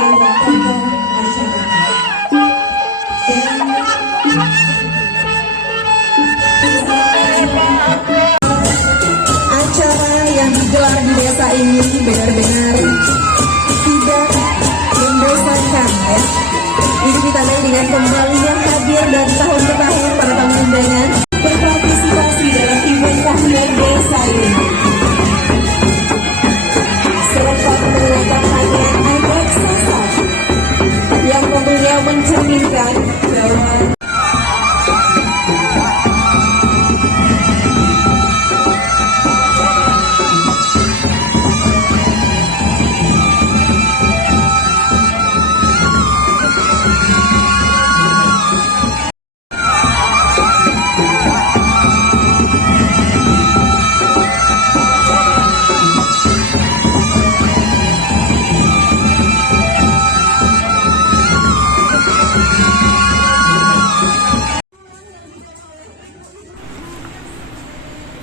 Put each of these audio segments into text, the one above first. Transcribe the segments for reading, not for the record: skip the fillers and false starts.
dan tokoh masyarakat. Acara yang digelar di desa ini benar-benar tidak membosankan ya. Ini ditandai dengan kembalinya hadir dari tahun ke tahun para tamu undangan berpartisipasi dalam event tahunan desa ini. Serta mengenakan pakaian adat Sasak yang tentunya mencerminkan bahwa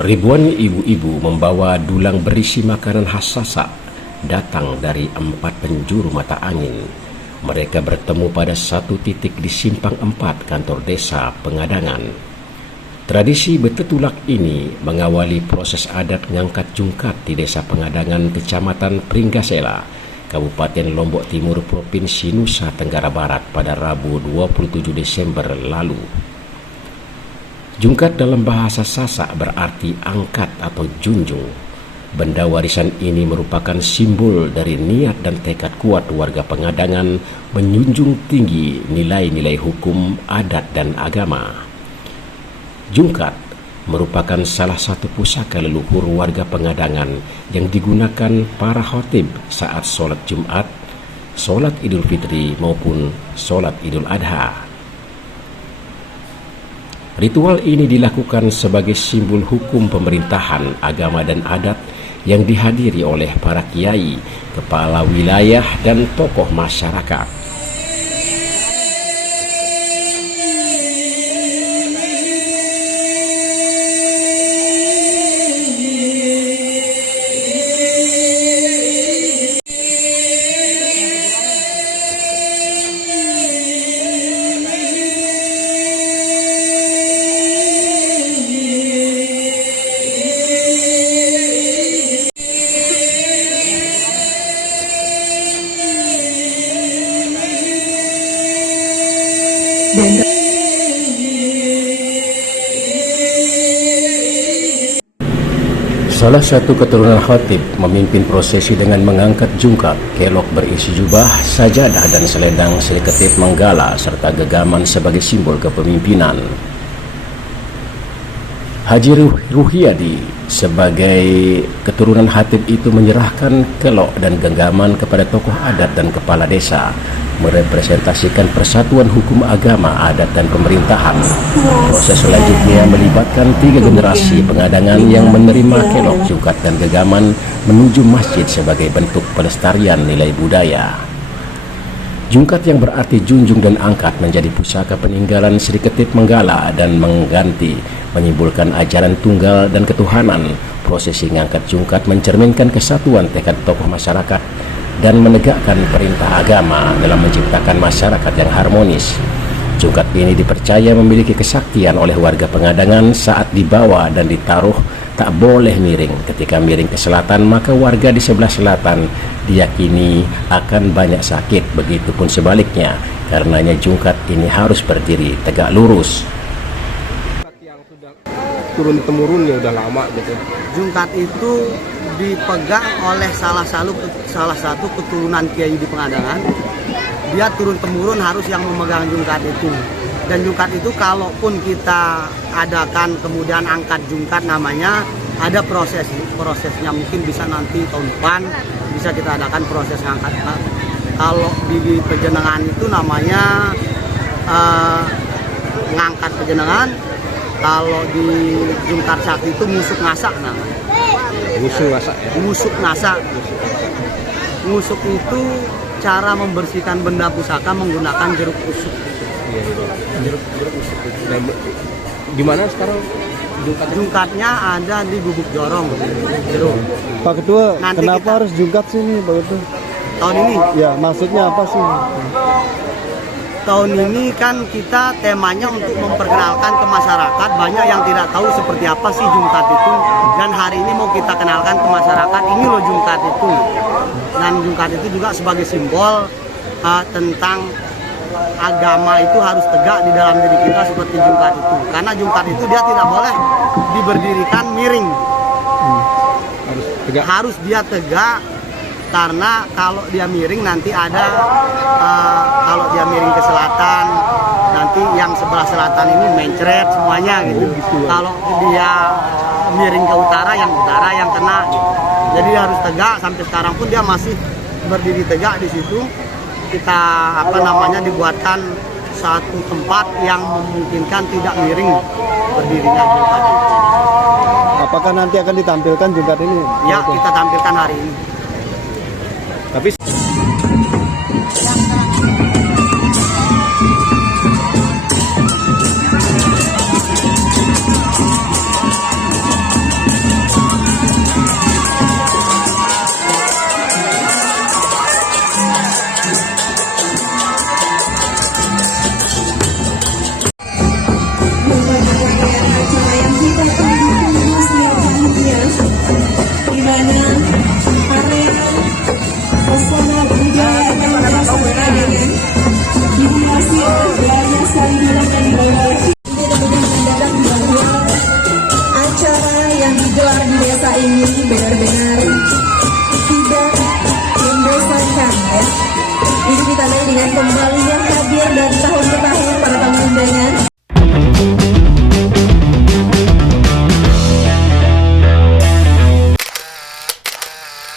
ribuan ibu-ibu membawa dulang berisi makanan khas Sasak datang dari 4 penjuru mata angin. Mereka bertemu pada satu titik di Simpang 4 kantor desa Pengadangan. Tradisi betetulak ini mengawali proses adat ngangkat jungkat di desa Pengadangan, Kecamatan Pringgasela, Kabupaten Lombok Timur, Provinsi Nusa Tenggara Barat pada Rabu 27 Desember lalu. Jungkat dalam bahasa Sasak berarti angkat atau junjung. Benda warisan ini merupakan simbol dari niat dan tekad kuat warga Pengadangan menjunjung tinggi nilai-nilai hukum, adat, dan agama. Jungkat merupakan salah satu pusaka leluhur warga Pengadangan yang digunakan para khotib saat sholat Jumat, sholat Idul Fitri maupun sholat Idul Adha. Ritual ini dilakukan sebagai simbol hukum pemerintahan, agama, dan adat yang dihadiri oleh para kiai, kepala wilayah, dan tokoh masyarakat. Salah satu keturunan khatib memimpin prosesi dengan mengangkat jungkat, kelok berisi jubah, sajadah, dan selendang seleketip menggala serta gegaman sebagai simbol kepemimpinan. Haji Ruhiyadi sebagai keturunan khatib itu menyerahkan kelok dan genggaman kepada tokoh adat dan kepala desa, merepresentasikan persatuan hukum, agama, adat, dan pemerintahan. Proses selanjutnya melibatkan 3 generasi Pengadangan yang menerima kelok, jungkat, dan gegaman menuju masjid sebagai bentuk pelestarian nilai budaya. Jungkat yang berarti junjung dan angkat menjadi pusaka peninggalan Sri Ketip Menggala dan mengganti, menyimpulkan ajaran tunggal dan ketuhanan. Prosesi ngangkat jungkat mencerminkan kesatuan tekad tokoh masyarakat dan menegakkan perintah agama dalam menciptakan masyarakat yang harmonis. Jungkat ini dipercaya memiliki kesaktian oleh warga Pengadangan. Saat dibawa dan ditaruh tak boleh miring. Ketika miring ke selatan, maka warga di sebelah selatan diyakini akan banyak sakit. Begitupun sebaliknya, karenanya jungkat ini harus berdiri tegak lurus. Yang sudah turun temurun ya udah lama gitu. Jungkat itu dipegang oleh salah satu keturunan kiai di Pengadangan. Dia turun temurun harus yang memegang jungkat itu. Dan jungkat itu kalaupun kita adakan kemudian angkat jungkat, namanya ada prosesnya, mungkin bisa nanti tahun depan bisa kita adakan proses ngangkat. Kalau di Pejenengan itu namanya ngangkat Pejenengan. Kalau di jungkat sakti itu musuk ngasak namanya. Musuk ngasak ya? Musuk ngasak. Musuk itu cara membersihkan benda pusaka menggunakan jeruk usuk. Iya, jeruk usuk. Dan di mana sekarang jungkatnya? Ada di Gubuk Jorong, jeruk. Pak Ketua, Nanti kenapa harus jungkat sini, Pak Ketua? tahun ini. Ya, maksudnya apa sih? Tahun ini kan kita temanya untuk memperkenalkan ke masyarakat. Banyak yang tidak tahu seperti apa sih Jungkat itu. Dan hari ini mau kita kenalkan ke masyarakat, ini loh Jungkat itu. Dan Jungkat itu juga sebagai simbol tentang agama itu harus tegak di dalam diri kita seperti Jungkat itu. Karena Jungkat itu dia tidak boleh diberdirikan miring. Harus tegak. Harus dia tegak, karena kalau dia miring nanti ada kalau dia miring ke selatan nanti yang sebelah selatan ini mencret semuanya gitu. Kalau dia miring ke utara yang kena gitu. Jadi dia harus tegak. Sampai sekarang pun dia masih berdiri tegak di situ. Kita dibuatkan satu tempat yang memungkinkan tidak miring berdirinya Jungkat itu. Apakah nanti akan ditampilkan Jungkat ini? Ya, kita tampilkan hari ini. Tapi acara yang kita tunggu setiap tahunnya, di mana area pesona budaya dan rasa keanehan dihiasi oleh gaya sandilan dan budaya. Mendadak bahwa acara yang digelar di desa ini benar-benar tidak membosankan ya. Ini ditandai dengan kembali